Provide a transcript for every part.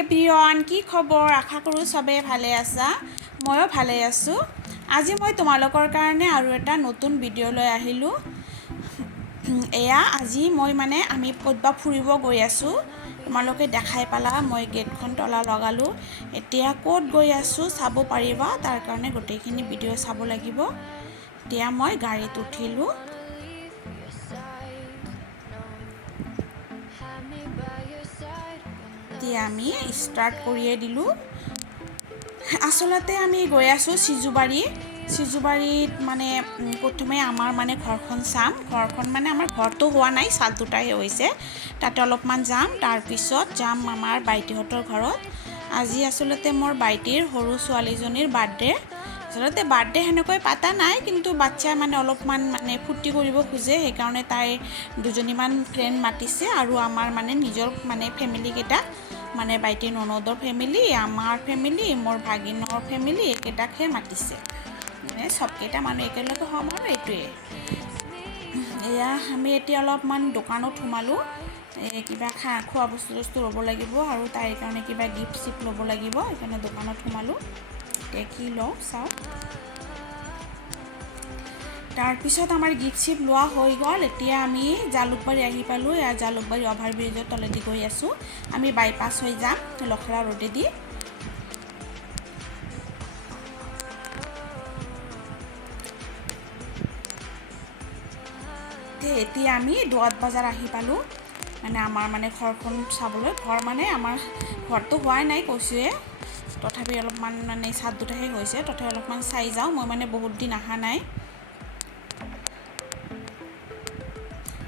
Everyone, কি খবৰ? আশা কৰোঁ চবেই ভালে আছা। ময়ো ভালে আছোঁ। আজি মই তোমালোকৰ কাৰণে আৰু এটা নতুন ভিডিঅ' লৈ আহিলোঁ। আজি মই আমি ক'ৰবাত ফুৰিব গৈ আছোঁ। তোমালোকে দেখাই পালা, মই গেটখন তলা লগালোঁ। এতিয়া ক'ত গৈ আছোঁ চাব পাৰিবা, তাৰ কাৰণে গোটেইখিনি ভিডিঅ' চাব লাগিব। এতিয়া মই গাড়ীত উঠিলোঁ। এতিয়া আমি ষ্টাৰ্ট কৰিয়ে দিলোঁ। আচলতে আমি গৈ আছোঁ চিজুবাৰীত প্ৰথমে আমাৰ ঘৰখন চাম। ঘৰখন আমাৰ ঘৰটো হোৱা নাই, চাল দুটাহে হৈছে। তাতে অলপমান যাম, তাৰপিছত যাম আমাৰ বাইটিহঁতৰ ঘৰত। আজি আচলতে মোৰ বাইটিৰ সৰু ছোৱালীজনীৰ বাৰ্থডে। আচলতে বাৰ্থডে সেনেকৈ পাতা নাই, কিন্তু বাচ্চাই অলপমান ফূৰ্তি কৰিব খোজে, সেইকাৰণে তাই দুজনীমান ফ্ৰেণ্ড মাতিছে আৰু আমাৰ নিজৰ ফেমিলিকেইটা, বাইটিৰ ননদৰ ফেমিলি, আমাৰ ফেমিলি, মোৰ ভাগিনৰ ফেমিলি, এইকেইটাকহে মাতিছে। চবকেইটা মানুহ একেলগে হ'ম আৰু এইটোৱে। আমি এতিয়া অলপমান দোকানত সোমালোঁ। কিবা খোৱা বস্তু ল'ব লাগিব আৰু তাইৰ কাৰণে কিবা গিফ্ট চিফ্ট ল'ব লাগিব, সেইকাৰণে দোকানত সোমালোঁ। এতিয়া কি লওঁ চাওঁ। তাৰপিছত আমাৰ গিফ্ট চিফ্ট লোৱা হৈ গ'ল। এতিয়া আমি জালুকবাৰী আহি পালোঁ। জালুকবাৰী অভাৰব্ৰিজৰ তলেদি গৈ আছোঁ। আমি বাইপাছ হৈ যাম লখৰা ৰোডেদি। এতিয়া আমি দুৱাত বজাৰ আহি পালোঁ। আমাৰ ঘৰখন চাবলৈ। আমাৰ ঘৰটো হোৱাই নাই কৈছোঁৱে, তথাপি অলপমান চাদ দুটাহে হৈছে, তথাপি অলপমান চাই যাওঁ। মই বহুত দিন অহা নাই।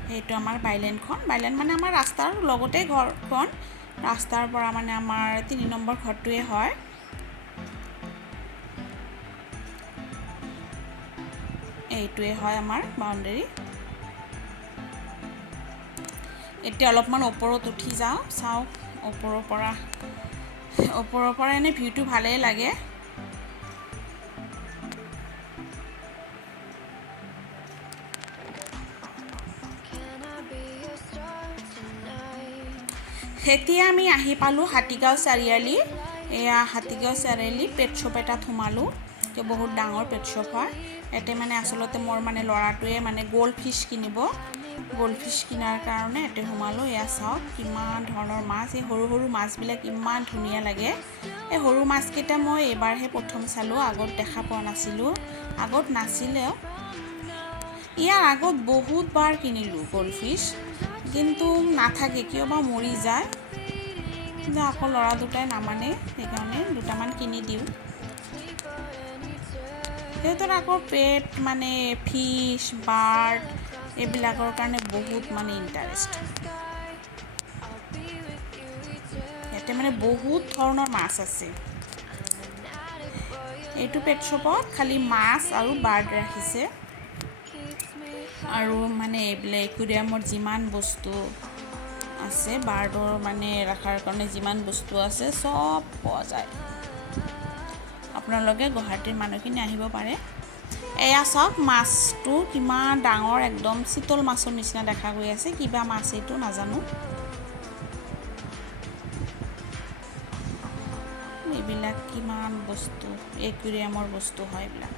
সেইটো আমাৰ বাইলেনখন। বাইলেন আমাৰ ৰাস্তাৰ লগতে ঘৰখন। ৰাস্তাৰ পৰা আমাৰ 3 নম্বৰ ঘৰটোৱে হয়। এইটোৱে হয় আমাৰ বাউণ্ডেৰী। এতিয়া অলপমান ওপৰত উঠি যাওঁ, চাওঁ ওপৰৰ পৰা এনেই ভিউটো ভালেই লাগে। এতিয়া আমি আহি পালোঁ হাতীগাঁও চাৰিআলি। হাতীগাঁও চাৰিআলি পেট শ্বপ এটাত সোমালোঁ। বহুত ডাঙৰ পেট শ্বপ হয়। ইয়াতে আচলতে মোৰ ল'ৰাটোৱে গ'ল্ড ফিছ কিনিব। গ'ল্ড ফিছ কিনাৰ কাৰণে ইয়াতে সোমালোঁ। চাওক কিমান ধৰণৰ মাছ, এই সৰু সৰু মাছবিলাক ইমান ধুনীয়া লাগে। এই সৰু মাছকেইটা মই এইবাৰহে প্ৰথম চালোঁ, আগত দেখা পোৱা নাছিলোঁ, আগত নাছিলেও। ইয়াৰ আগত বহুতবাৰ কিনিলোঁ গ'ল্ড ফিছ, কিন্তু নাথাকে, কিয় বা মৰি যায়। কিন্তু আকৌ ল'ৰা দুটাই নামানে, সেইকাৰণে দুটামান কিনি দিওঁ। সিহঁতৰ আকৌ পেট ফিছ, বাৰ্ড এইবিলাকৰ কাৰণে বহুত ইণ্টাৰেষ্ট। ইয়াতে বহুত ধৰণৰ মাছ আছে। এইটো পেট শ্বপত খালি মাছ আৰু বাৰ্ড ৰাখিছে, আৰু এইবিলাক একুৰিয়ামৰ যিমান বস্তু আছে, বাৰ্ডৰ ৰখাৰ কাৰণে যিমান বস্তু আছে চব পোৱা যায়। আপোনালোকে গুৱাহাটীৰ মানুহখিনি আহিব পাৰে। এয়া চাওক মাছটো কিমান ডাঙৰ, একদম চিতল মাছৰ নিচিনা দেখা গৈ আছে। কিবা মাছ এইটো নাজানো। এইবিলাক কিমান বস্তু, একুৰিয়ামৰ বস্তু হয় এইবিলাক।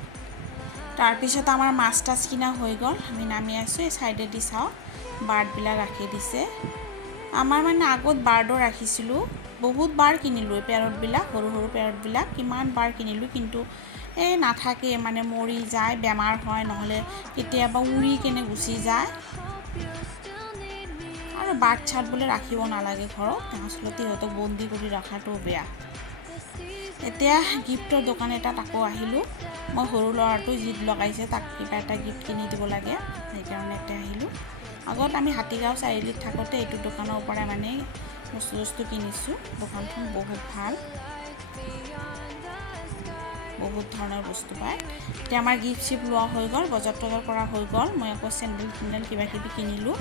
তাৰপিছত আমাৰ মাছ টাছ কিনা হৈ গ'ল। আমি নামি আছোঁ। এই ছাইডেদি চাওঁ, বাৰ্ডবিলাক ৰাখি দিছে। আমাৰ আগত বাৰ্ডো ৰাখিছিলোঁ, বহুত বাৰ কিনিলোঁ। এই পেৰটবিলাক, সৰু সৰু পেৰটবিলাক কিমান বাৰ কিনিলোঁ, কিন্তু নাথাকে, মৰি যায়, বেমাৰ হয়, নহ'লে কেতিয়াবা উৰি কেনে গুচি যায়। আৰু বাৰ্ড চাৰ্ড বোলে ৰাখিব নালাগে ঘৰত, আচলতে সিহঁতক বন্দী কৰি ৰখাটো বেয়া। এতিয়া গিফ্টৰ দোকান এটাত আকৌ আহিলোঁ। মই সৰু ল'ৰাটো জিদ লগাইছে, তাক কিবা এটা গিফ্ট কিনি দিব লাগে, সেইকাৰণে এতিয়া আহিলোঁ। আগত আমি হাতীগাঁও চাৰিআলিত থাকোঁতে এইটো দোকানৰ পৰাই বস্তু কিনিছোঁ। দোকানখন বহুত ভাল, বহুত ধৰণৰ বস্তু পায়। এতিয়া আমাৰ গিফ্ট চিফ্ট লোৱা হৈ গ'ল, বজাৰ তজাৰ কৰা হৈ গ'ল। মই আকৌ চেণ্ডেল কিবা কিবি কিনিলোঁ।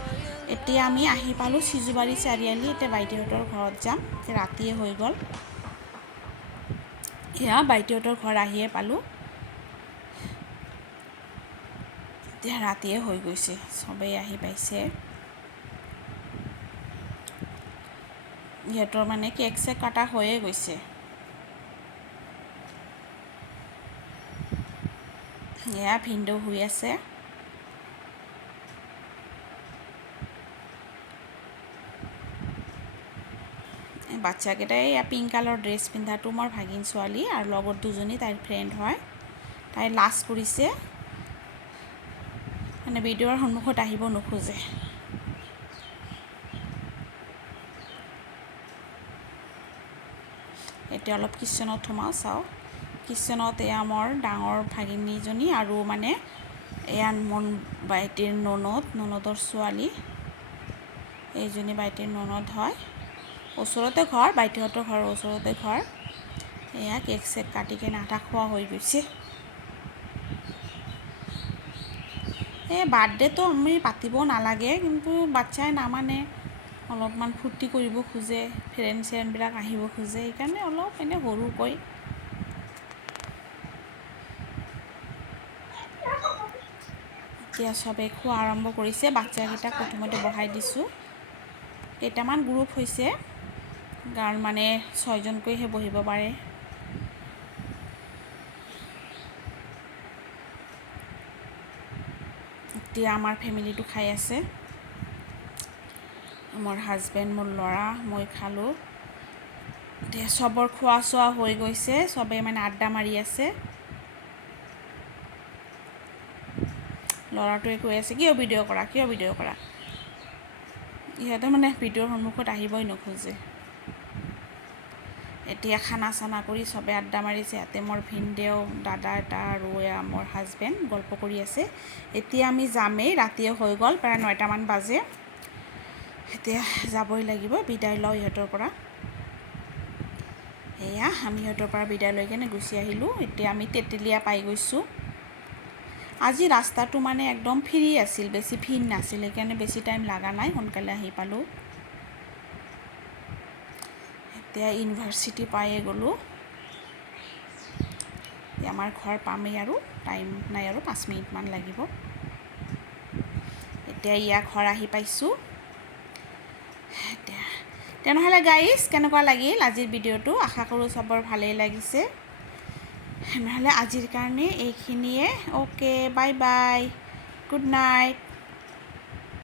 এতিয়া আমি আহি পালোঁ চিজুবাৰী চাৰিআলি। এতিয়া বাইদেউহঁতৰ ঘৰত যাম, ৰাতিয়ে হৈ গ'ল। বাইদেউহঁতৰ ঘৰ আহিয়ে পালোঁ। এতিয়া ৰাতিয়ে হৈ গৈছে, চবেই আহি পাইছে। ইহঁতৰ মানে কেক চেক কাটা হৈয়ে গৈছে। এয়া ভিনদেউ শুই আছে। বাচ্চাকেইটাই এয়া পিংক কালাৰ ড্ৰেছ পিন্ধাটো মোৰ ভাগিন ছোৱালী আৰু লগত দুজনী তাইৰ ফ্ৰেণ্ড হয়। তাই লাজ কৰিছে, মানে ভিডিঅ'ৰ সন্মুখত আহিব নোখোজে। এতিয়া অলপ কিটচেনত সোমাওঁ, চাওঁ কিটচেনত এয়া মোৰ ডাঙৰ ভাগিনীজনী আৰু মানে এয়া মোৰ বাইটিৰ ননদৰ ছোৱালী। এইজনী বাইটিৰ ননদ হয়, ওচৰতে ঘৰ, বাইটিহঁতৰ ঘৰৰ ওচৰতে ঘৰ। এয়া কেক চেক কাটি কেনে আধা খোৱা হৈ গৈছে। এই বাৰ্থডেটো আমি পাতিব নালাগে, কিন্তু বাচ্ছাই নামানে, অলপমান ফূৰ্তি কৰিব খোজে, ফ্ৰেণ্ড চেণ্ডবিলাক আহিব খোজে, সেইকাৰণে অলপ এনেই সৰুকৈ। এতিয়া চবেই খোৱা আৰম্ভ কৰিছে, বাচ্ছাকেইটাক প্ৰথমতে বহাই দিছোঁ। কেইটামান গ্ৰুপ হৈছে, কাৰণ মানে 6জনকৈহে বহিব পাৰে। এতিয়া আমাৰ ফেমিলিটো খাই আছে, মোৰ হাজবেণ্ড, মোৰ ল'ৰা, মই খালোঁ। এতিয়া চবৰ খোৱা চোৱা হৈ গৈছে, চবেই মানে আড্ডা মাৰি আছে। ল'ৰাটোৱে কৈ আছে কিয় ভিডিঅ' কৰা, কিয় ভিডিঅ' কৰা। ইহঁতে মানে ভিডিঅ'ৰ সন্মুখত আহিবই নোখোজে। এতিয়া খানা চানা কৰি চবে আড্ডা মাৰিছে। ইয়াতে মোৰ ভিনদেউ, দাদা এটা আৰু এয়া মোৰ হাজবেণ্ড গল্প কৰি আছে। এতিয়া আমি যামেই, ৰাতিয়ে হৈ গ'ল, প্ৰায় 9টামান বাজে। এতিয়া যাবই লাগিব, বিদায় লওঁ ইহঁতৰ পৰা। এয়া আমি ইহঁতৰ পৰা বিদায় লৈ কেনে গুচি আহিলোঁ। এতিয়া আমি তেতেলীয়া পাই গৈছোঁ। আজি ৰাস্তাটো মানে একদম ফ্ৰী আছিল, বেছি ভিৰ নাছিল, সেইকাৰণে বেছি টাইম লগা নাই, সোনকালে আহি পালোঁ। এতিয়া ইউনিভাৰ্চিটি পায়ে গ'লোঁ। আমাৰ ঘৰ পামেই আৰু টাইম নাই, আৰু 5 মিনিটমান লাগিব। এতিয়া ইয়াৰ ঘৰ আহি পাইছোঁ। এতিয়া তেনেহ'লে গাইজ, কেনেকুৱা লাগিল আজিৰ ভিডিঅ'টো? আশা কৰোঁ চবৰ ভালেই লাগিছে। তেনেহ'লে আজিৰ কাৰণে এইখিনিয়ে। Okay, bye bye, good night.